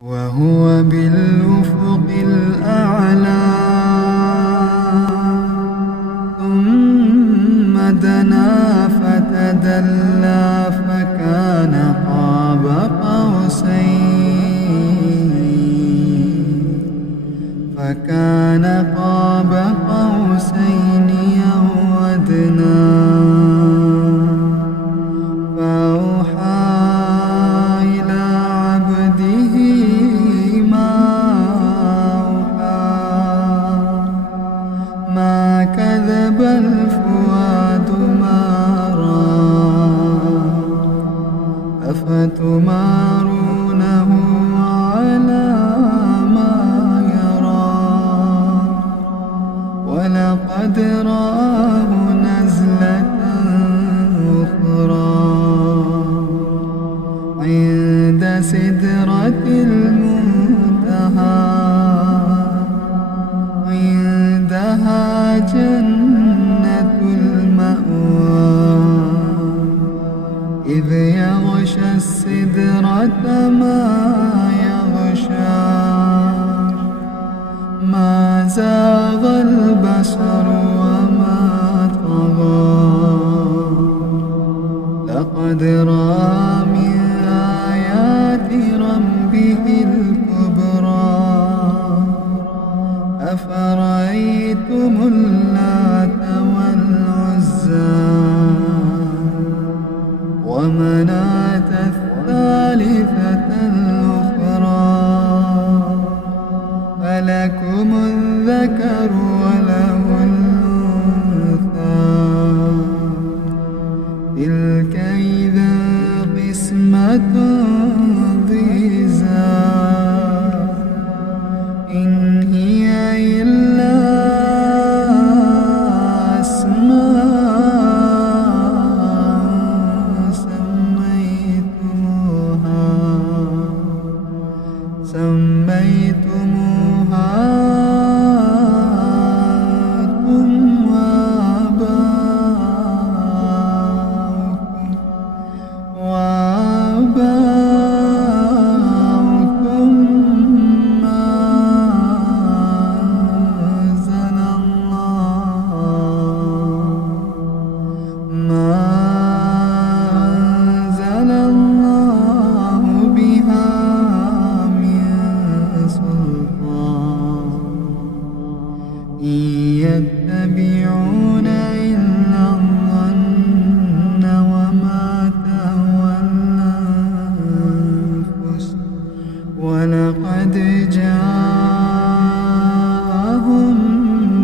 وهو بالأفق الأعلى ثم دنا فتدلى فكان قاب قوسين أو أدنى فأوحى إلى عبده ما أوحى ما كذب الفؤاد ما رأى أفتمارونه على ما يرى ولقد رآه نزلة أخرى عند سدرة المنتهى عندها جنة المأوى إذ يغشى السدرة ما يغشى ما زاغ البصر وما طغى لقد رأى من آيات ربه الكبرى أفرأيتم اللات والعزى ومناة الثالثة الأخرى ألكم الذكر وله الأنثى تلك إذا قسمة ضيزى إن هي إلا أسماء سميتموها أنتم وآباؤكم ما أنزل الله بها إن يتبعون إلا الظن وما تهوى الأنفس ولقد جاءهم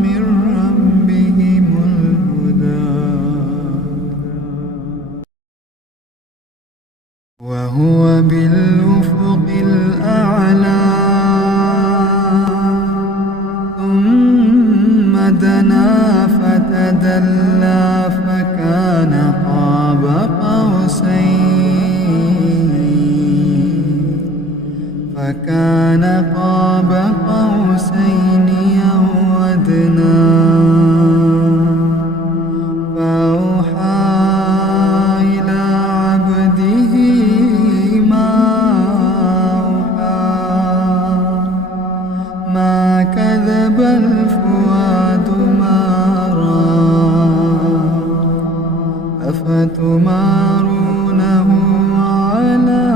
من ربهم الهدى وهو بالأفق الأعلى ثم دنا فتدلى فكان قاب قوسين أو أدنى فأوحى إلى عبده ما أوحى ما كذب الفؤاد ما رأى أفتمارونه على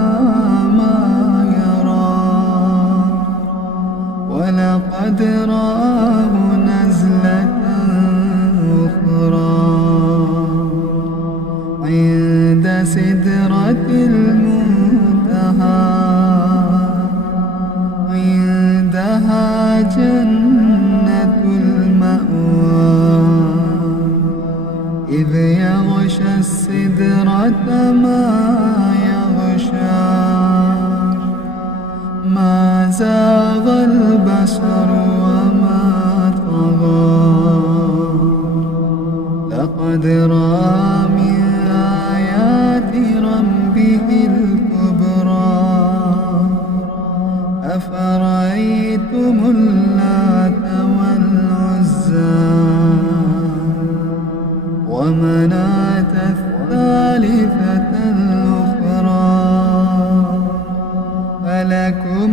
ما يرى ولقد رآه نزلة أخرى عند سدرة المنتهى عندها جنة المأوى إذ يغشى السدرة ما يغشى ما زاغ البصر وما طغى لقد رأى من آيات ربه الكبرى أفرأيتم اللات والعزى ومناة الثالثة الأخرى ألكم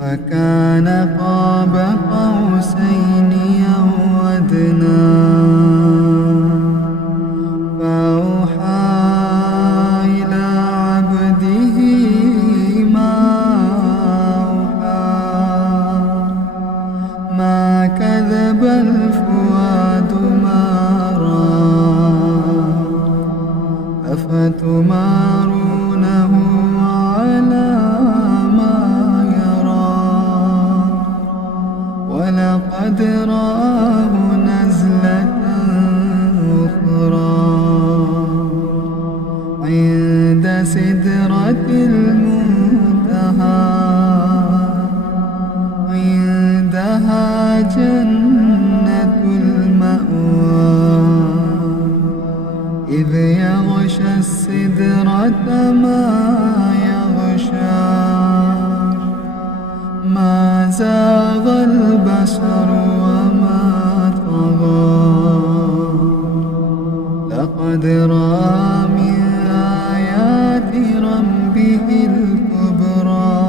فكان قاب قوسين أو أدنى فأوحى إلى عبده ما أوحى ما كذب الفؤاد ما رأى أفتمارونه على ما يرى ولقد رآه نزلة أخرى عند سدرة المنتهى عندها جنة المأوى إذ يغشى السدرة ما يغشى ما زاغ البصر وما طغى لقد رأى من آيات ربه الكبرى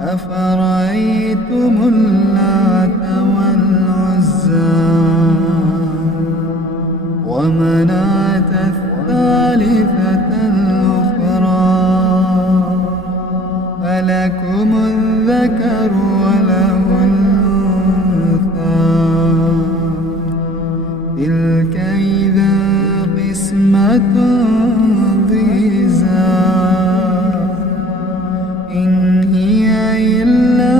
أفرأيتم اللات والعزى ومناة الثالثة الأخرى ألكم الذكر وله الأنثى تلك إذا قسمة ضيزى إن هي إلا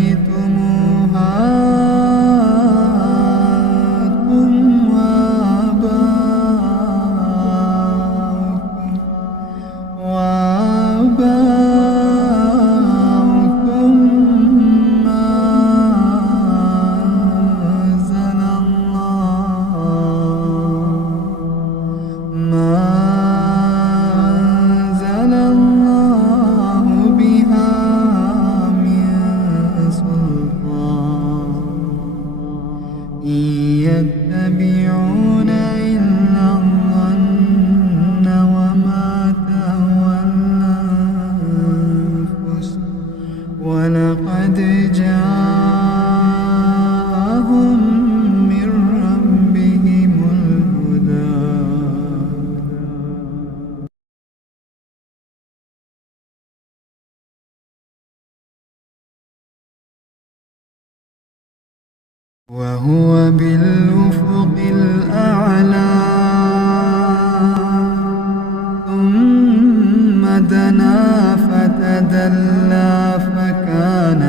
سميتموها أنتم وآباؤكم ما أنزل الله بها إن يتبعون إلا الظن وما تهوى الأنفس ولقد جاءهم من ربهم الهدى وهو بالأفق الأعلى ثم دنا فتدلى فكان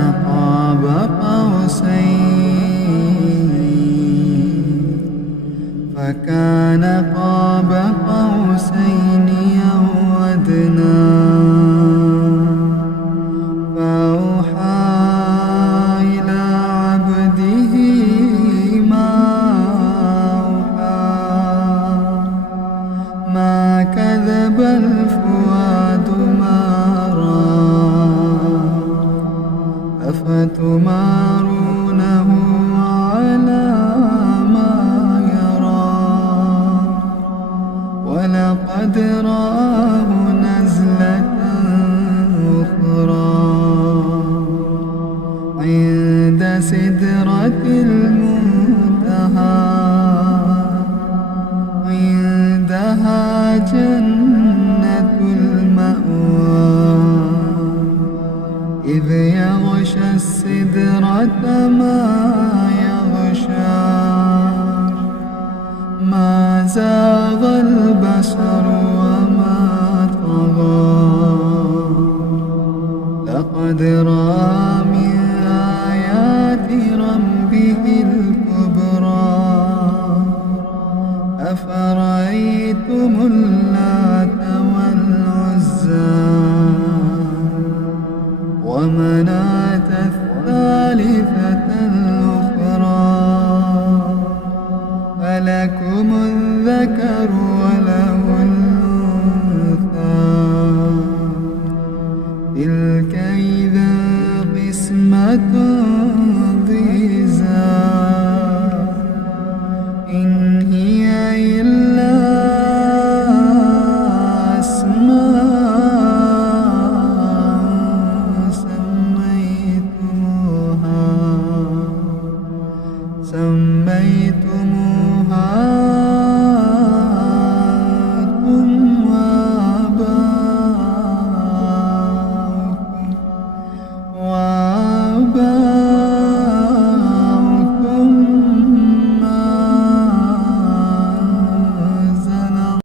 قاب قوسين أو أدنى فأوحى إلى عبده ما أوحى ما كذب الفؤاد ما رأى أفتمارونه على ما يرى ولقد رآه نزلة أخرى عند سدرة المنتهى عندها جنة المأوى إذ يغشى السدرة ما يغشى ما زاغ البصر وما طغى لقد رأى من آيات ربه الكبرى أفرأيتم اللات والعزى ومناة الثالثة الأخرى ألكم الذكر وله الأنثى تلك إذا قسمة ضيزى سماوات